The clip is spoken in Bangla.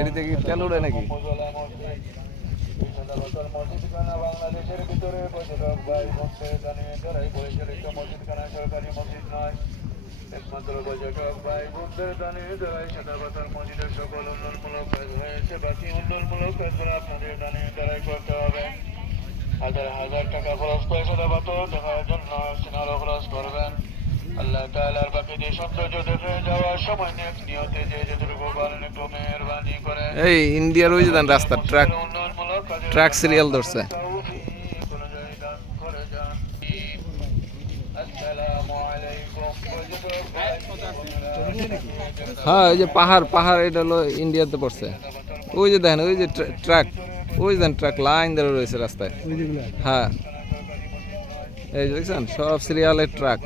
এদিকে কি তেল উড়ে নাকি? বাংলাদেশের ভিতরে পর্যটক ভাই বোনদের জানিয়ে যারাই পরিচালিত মসজিদখানা সরকারি মসজিদ নয়, একমাত্র পর্যটক ভাই বোনদের জানিয়ে যারাই সাদাবাতার মসজিদের সকল উন্নয়নমূলক কাজ হয়েছে, বাকি উন্নয়নমূলক কাজগুলো আপনাদের জানিয়ে যারাই করতে হবে। হাজার হাজার টাকা খরচ করে সাদাবাতর দেখার জন্য সিনারও খরচ করবেন। আল্লাহ তাআলার বাকিদের সৌন্দর্য দেখে যাওয়ার সময় নিয়তে যে যতটুকু পারেন একটু মেহেরবানি করে এই ইন্ডিয়ার ওই যে দেন রাস্তা ট্রাক উন্নয়নমূলক কাজের ট্রাক সিরিয়াল ধরছে। হ্যাঁ ওই যে পাহাড় পাহাড়, এটা হলো ইন্ডিয়াতে পড়ছে। ওই যে দেখেন ওই যে ট্রাক, ওই যে ট্রাক লাইন ধরে রয়েছে রাস্তায়। হ্যাঁ এই যে দেখছেন সব সিরিয়ালের ট্রাক।